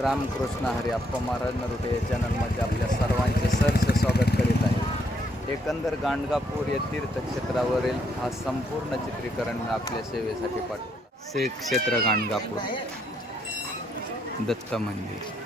रामकृष्ण हरी आप्पा महाराज नरुटे या चॅनलमध्ये आपल्या सर्वांचे सरस स्वागत करीत आहे. एकंदर गाणगापूर या तीर्थक्षेत्रावरील हा संपूर्ण चित्रीकरण मी आपल्या सेवेसाठी पाठवतो. श्री क्षेत्र गाणगापूर. दत्त मंदिर.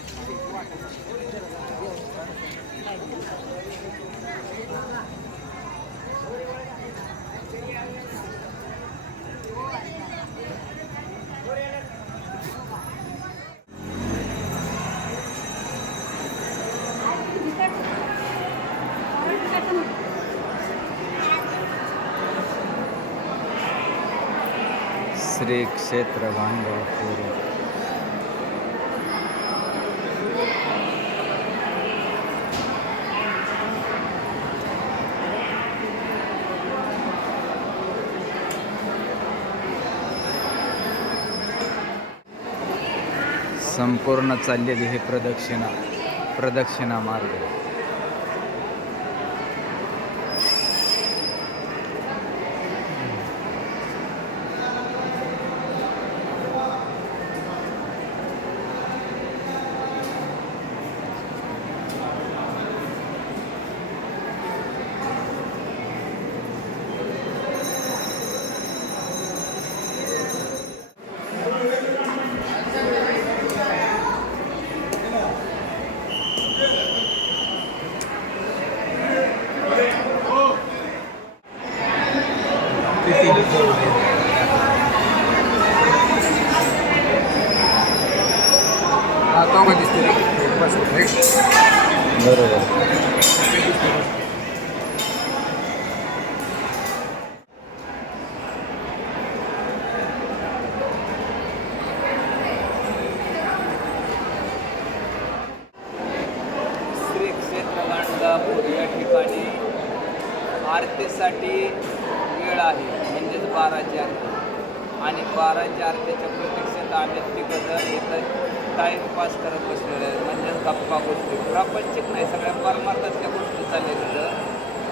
श्री क्षेत्र गाणगापूर संपूर्ण चाललेली प्रदक्षिणा प्रदक्षिणा मार्ग. बरोबर. श्री क्षेत्र गाणगापूर या ठिकाणी आरतीसाठी वेळ आहे बाराची आरती आणि बाराच्या आरतीच्या प्रत्यक्षात आम्ही तिकडं इथं टाईमपास करत बसलेलं आहे. म्हणजेच गप्पा गोष्टी. प्रापंचिक नाही सगळ्या परमार्थातल्या गोष्टी चाललेल्या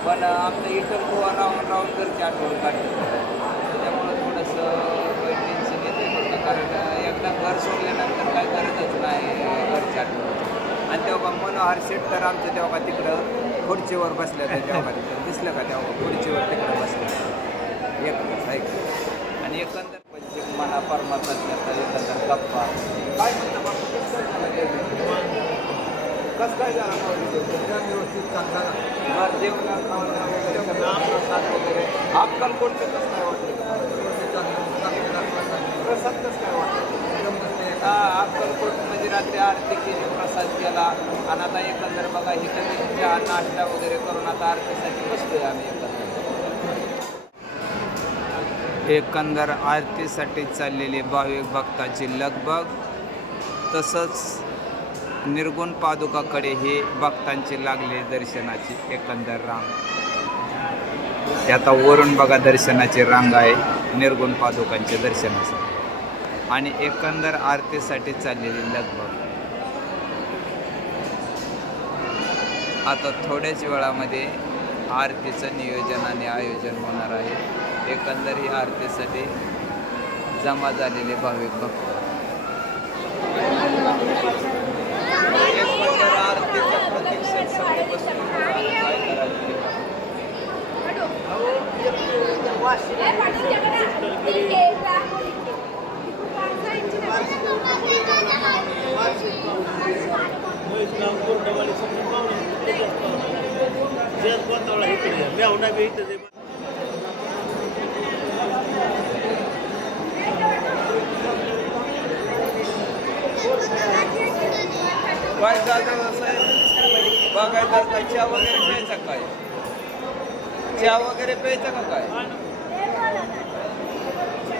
पण आमचं इतर गोवा राहून राहून घरची आठवण काढली त्याच्यामुळं थोडंसं टेन्शन येते फक्त कारण एकदा घर सोडल्यानंतर काय गरजच नाही घरची आठवण. आणि तेव्हा मनोहर शेट तर आमचं तेव्हा तिकडं खुर्चीवर बसल्या होत्या तेव्हा दिसलं का तेव्हा खुर्चीवर तिकडं बसलं एक ऐक आणि एकंदर पंचिक मना परमात्मा एकंदर गप्पा काय म्हणतं बाबा कसं काय झालं जेवण? कसं काय झालं नवरीचं? व्यवस्थित चांगला बरं, जेवण खावणं वगैरे सगळं प्रसाद वगैरे अक्कलकोटचं कसं काय वाटलं प्रसाद कसं काय वाटलं हा अक्कलकोट म्हणजे रात्री आरती केली प्रसाद केला आणि आता एकंदर बघा इथं चहा नाश्ता वगैरे करून आता आरतीसाठी बसलोय आम्ही एकंदर आरतीसाठी चाललेली भाविक भक्ताची लगबग तसंच निर्गुण पादुकाकडे हे भक्तांची लागले दर्शनाची एकंदर रांग. ते आता वरून बघा दर्शनाची रांग आहे निर्गुण पादुकांचे दर्शनासाठी. आणि एकंदर आरतीसाठी चाललेली लगबग. आता थोड्याच वेळामध्ये आरतीचं नियोजन आणि आयोजन होणार आहे. एकंदर ही आरतीसाठी जमा झालेले भाविक भक्त. आरतीच्या प्रतीक्षेत सगळे बसून काय झालं असं आहे बघायचं का चहा वगैरे प्यायचा काय? चहा वगैरे प्यायचा का काय?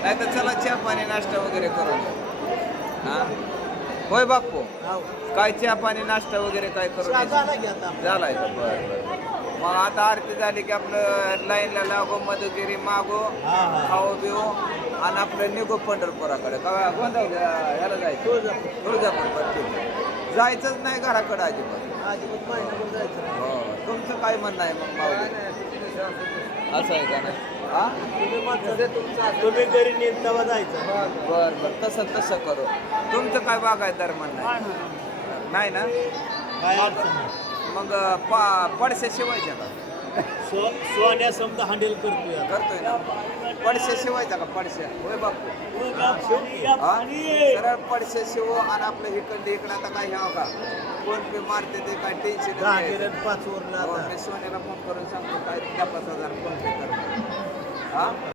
नाही तर चला चहा पाणी नाश्ता वगैरे करून हां? होय बाप्पू. हो. काय चहा पाणी नाश्ता वगैरे काय करून चहा यायचं? झाला की आता झालाय का? बरं बरं. मग आता आरती झाली की आपलं लाईनला लागो मधुगिरी मागो हा हा. खाओ बिओ आणि आपलं निघू पंढरपुराकडे. का गोंधळ ह्याला जायचं? तुळजापूर. तुळजापूर. जायचंच नाही घराकडे अजिबात. अजिबात. हो. तुमचं काय म्हणणं आहे मग माऊली असं आहे का नाही? हा? तुम्ही घरी नेत तेव्हा जायचं. बर बर तसं तसं करू. तुमचं काय म्हणणं आहे नाही? ना. काय मग पा पडशे शिवायच्या का स्व सोन्या समजा हँडल करतोय आता. करतोय ना. पडशे शिवायचा का? पडशे. होय बापू. हा सरळ पडशे शिव आणि आपलं इकडे इकडे आता काय ह्याव का? फोन पे मारते ते काय टेन्शन दहा पाच वरला हो, आता. सोन्याला फोन करून सांगतो काय त्या पाच हजार फोन पे कर हा?